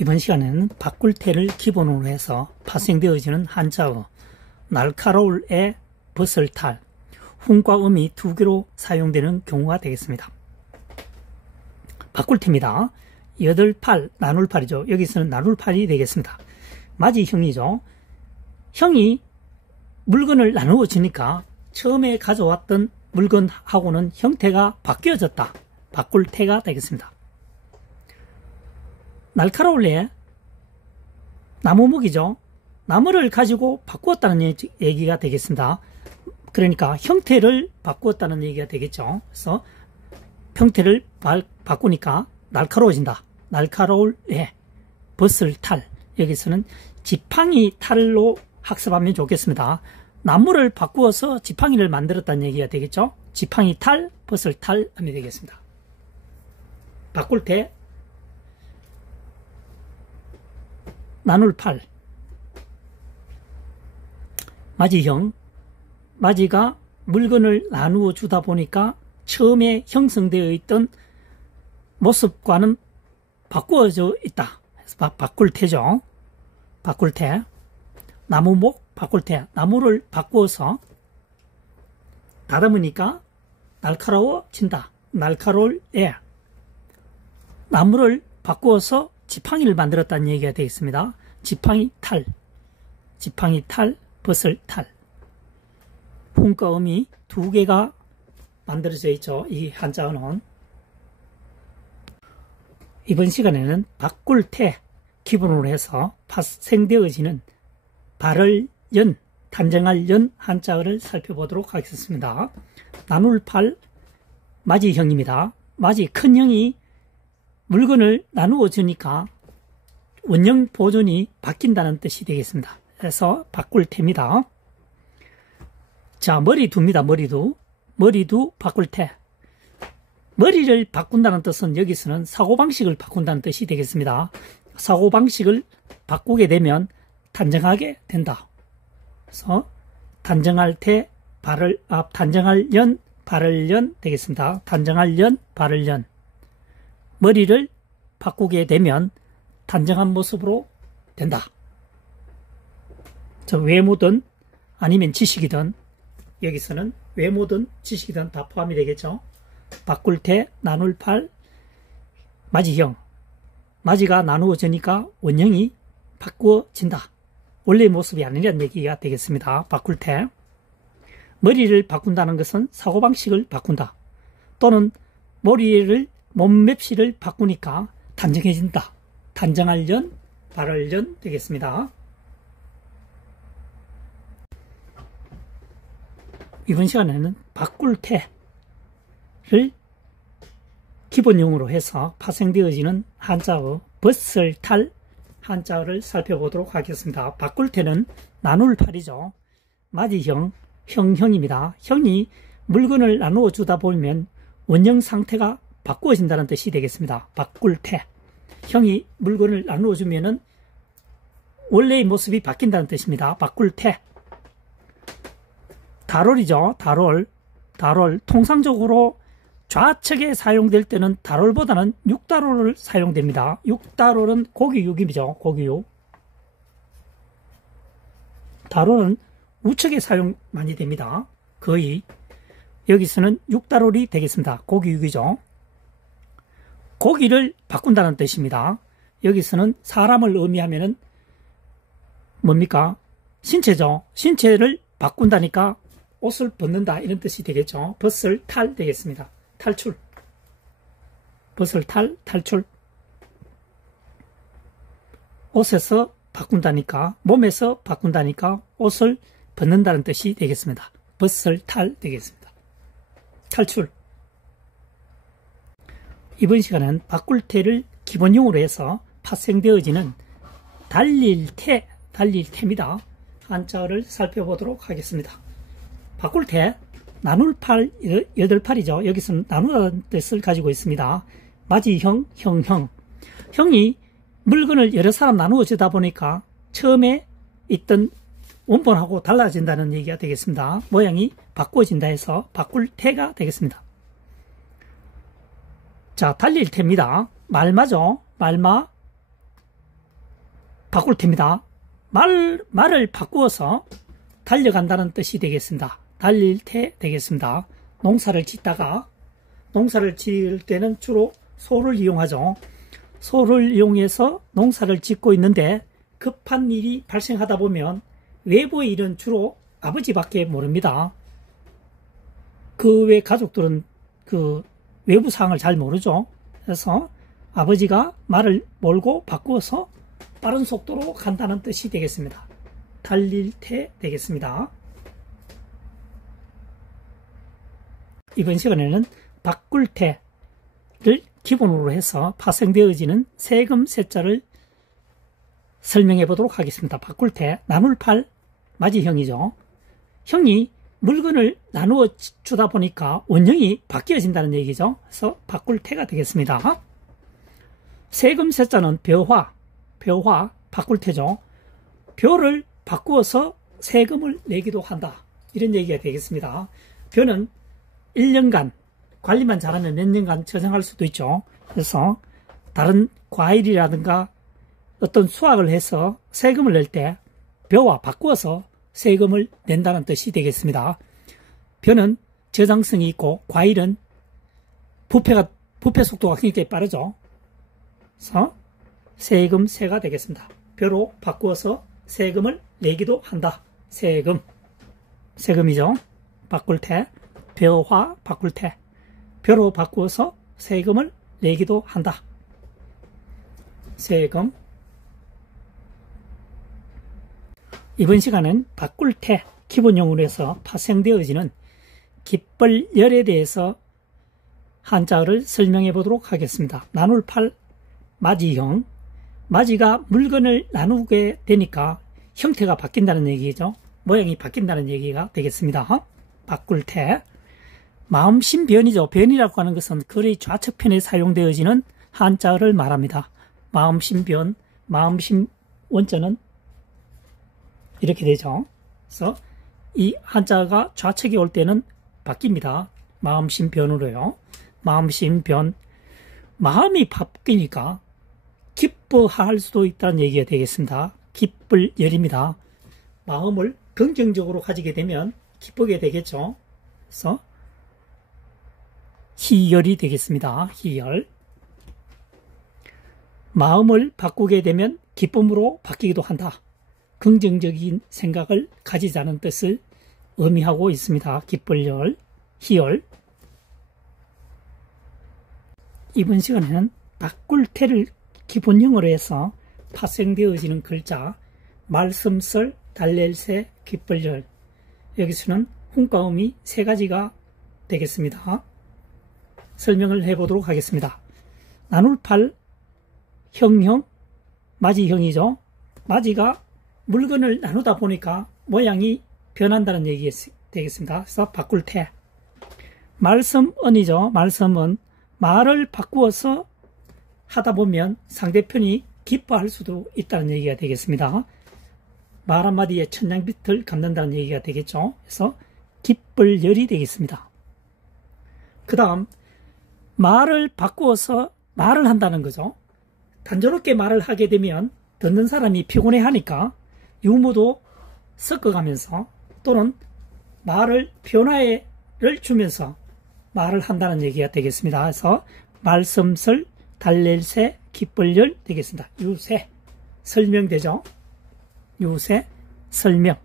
이번 시간에는 바꿀 태를 기본으로 해서 파생되어지는 한자어 날카로울의 벗을탈, 훈과 음이 두 개로 사용되는 경우가 되겠습니다. 바꿀 태입니다. 8팔, 나눌팔이죠. 여기서는 나눌팔이 되겠습니다. 맞이형이죠. 형이 물건을 나누어 주니까 처음에 가져왔던 물건하고는 형태가 바뀌어졌다. 바꿀 태가 되겠습니다. 날카로울래 나무목이죠. 나무를 가지고 바꾸었다는 얘기가 되겠습니다. 그러니까 형태를 바꾸었다는 얘기가 되겠죠. 그래서 형태를 바꾸니까 날카로워진다. 날카로울래 벗을 탈. 여기서는 지팡이 탈로 학습하면 좋겠습니다. 나무를 바꾸어서 지팡이를 만들었다는 얘기가 되겠죠. 지팡이 탈, 벗을 탈 하면 되겠습니다. 바꿀 태 나눌팔, 맞이형, 맞이가 물건을 나누어 주다 보니까 처음에 형성되어 있던 모습과는 바꾸어져 있다. 그래서 바꿀 태죠. 바꿀 태, 나무목, 바꿀 태, 나무를 바꾸어서 다듬으니까 날카로워진다. 날카로울 애, 나무를 바꾸어서 지팡이를 만들었다는 얘기가 되겠습니다. 지팡이 탈, 벗을 탈. 훈과 음이 두 개가 만들어져 있죠. 이 한자어는. 이번 시간에는 바꿀 태 기본으로 해서 파생되어지는 발을 연, 단정할 연 한자어를 살펴보도록 하겠습니다. 나눌팔 맞이형입니다. 맞이 큰 형이 물건을 나누어 주니까 원형 보존이 바뀐다는 뜻이 되겠습니다. 그래서 바꿀 태입니다. 자, 머리두입니다. 머리두 바꿀 태. 머리를 바꾼다는 뜻은 여기서는 사고방식을 바꾼다는 뜻이 되겠습니다. 사고방식을 바꾸게 되면 단정하게 된다. 그래서 단정할 태, 단정할 연, 발을 연 되겠습니다. 단정할 연, 발을 연. 머리를 바꾸게 되면 단정한 모습으로 된다. 외모든 아니면 지식이든 여기서는 외모든 지식이든 다 포함이 되겠죠. 바꿀 태, 나눌팔, 맞이형. 맞이가 나누어지니까 원형이 바꾸어진다. 원래의 모습이 아니라는 얘기가 되겠습니다. 바꿀 태. 머리를 바꾼다는 것은 사고방식을 바꾼다. 또는 몸맵시를 바꾸니까 단정해진다. 단정할 연, 발을 연 되겠습니다. 이번 시간에는 바꿀 태를 기본용으로 해서 파생되어지는 한자어 벗을 탈 한자어를 살펴보도록 하겠습니다. 바꿀 태는 나눌팔이죠. 맞이형, 형입니다. 형이 물건을 나누어 주다 보면 원형 상태가 바꾸어진다는 뜻이 되겠습니다. 바꿀 태. 형이 물건을 나누어 주면은 원래의 모습이 바뀐다는 뜻입니다. 바꿀 태. 다롤이죠. 다롤. 통상적으로 좌측에 사용될 때는 다롤보다는 육다롤을 사용됩니다. 육다롤은 고기육이죠. 고기육. 다롤은 우측에 사용 많이 됩니다. 거의. 여기서는 육다롤이 되겠습니다. 고기육이죠. 고기를 바꾼다는 뜻입니다. 여기서는 사람을 의미하면은 뭡니까? 신체죠. 신체를 바꾼다니까 옷을 벗는다 이런 뜻이 되겠죠. 벗을 탈 되겠습니다. 탈출. 벗을 탈, 탈출. 옷에서 바꾼다니까, 몸에서 바꾼다니까 옷을 벗는다는 뜻이 되겠습니다. 벗을 탈 되겠습니다. 탈출. 이번 시간은 바꿀 태를 기본용으로 해서 파생되어지는 달릴 태입니다. 한자어를 살펴보도록 하겠습니다. 바꿀 태, 나눌팔, 8팔이죠. 여기서는 나누다는 뜻을 가지고 있습니다. 맞이형, 형. 형이 물건을 여러 사람 나누어 주다 보니까 처음에 있던 원본하고 달라진다는 얘기가 되겠습니다. 모양이 바꾸어진다 해서 바꿀 태가 되겠습니다. 자, 달릴 태입니다. 말마죠. 말마. 바꿀 테입니다. 말을 바꾸어서 달려간다는 뜻이 되겠습니다. 달릴 테 되겠습니다. 농사를 짓다가, 농사를 지을 때는 주로 소를 이용하죠. 소를 이용해서 농사를 짓고 있는데 급한 일이 발생하다 보면 외부의 일은 주로 아버지밖에 모릅니다. 그 외 가족들은 그 외부 사항을 잘 모르죠. 그래서 아버지가 말을 몰고 바꾸어서 빠른 속도로 간다는 뜻이 되겠습니다. 달릴 테 되겠습니다. 이번 시간에는 바꿀 테를 기본으로 해서 파생되어지는 세금 세자를 설명해 보도록 하겠습니다. 바꿀 테, 나눌 팔, 맞이형이죠. 형이 물건을 나누어 주다 보니까 원형이 바뀌어진다는 얘기죠. 그래서 바꿀 테가 되겠습니다. 세금 세자는 벼화, 바꿀 테죠. 벼를 바꾸어서 세금을 내기도 한다. 이런 얘기가 되겠습니다. 벼는 1년간 관리만 잘하면 몇 년간 저장할 수도 있죠. 그래서 다른 과일이라든가 어떤 수확을 해서 세금을 낼 때 벼와 바꾸어서 세금을 낸다는 뜻이 되겠습니다. 벼는 저장성이 있고 과일은 부패 속도가 굉장히 빠르죠. 그래서 세금세가 되겠습니다. 벼로 바꾸어서 세금을 내기도 한다. 세금이죠. 바꿀 테, 벼화 바꿀 테, 벼로 바꾸어서 세금을 내기도 한다. 세금. 이번 시간은 바꿀 테 기본용으로 해서 파생되어지는 깃벌열에 대해서 한자어를 설명해 보도록 하겠습니다. 나눌 팔, 맞이형. 맞이가 물건을 나누게 되니까 형태가 바뀐다는 얘기죠. 모양이 바뀐다는 얘기가 되겠습니다. 바꿀 테. 마음심변이죠. 변이라고 하는 것은 글의 좌측편에 사용되어지는 한자어를 말합니다. 마음심변, 마음심 원자는 이렇게 되죠. 그래서 이 한자가 좌측에 올 때는 바뀝니다. 마음심변으로요. 마음심변. 마음이 바뀌니까 기뻐할 수도 있다는 얘기가 되겠습니다. 기쁠열입니다. 마음을 긍정적으로 가지게 되면 기쁘게 되겠죠. 그래서 희열이 되겠습니다. 희열. 마음을 바꾸게 되면 기쁨으로 바뀌기도 한다. 긍정적인 생각을 가지자는 뜻을 의미하고 있습니다. 기쁠열, 희열. 이번 시간에는 바꿀 테를 기본형으로 해서 파생되어지는 글자, 말씀설, 달랠새, 기쁠열. 여기서는 훈과음이 세 가지가 되겠습니다. 설명을 해보도록 하겠습니다. 나눌 팔, 형형, 맞이형이죠. 맞이가 물건을 나누다 보니까 모양이 변한다는 얘기 되겠습니다. 그래서 바꿀 테. 말씀언이죠. 말씀은 말을 바꾸어서 하다 보면 상대편이 기뻐할 수도 있다는 얘기가 되겠습니다. 말 한마디에 천냥빚을 갚는다는 얘기가 되겠죠. 그래서 기쁠열이 되겠습니다. 그 다음 말을 바꾸어서 말을 한다는 거죠. 단조롭게 말을 하게 되면 듣는 사람이 피곤해하니까 유무도 섞어가면서 또는 말을 변화를 주면서 말을 한다는 얘기가 되겠습니다. 그래서 말씀설, 달랠새, 기쁠열 되겠습니다. 유세, 설명되죠. 유세, 설명.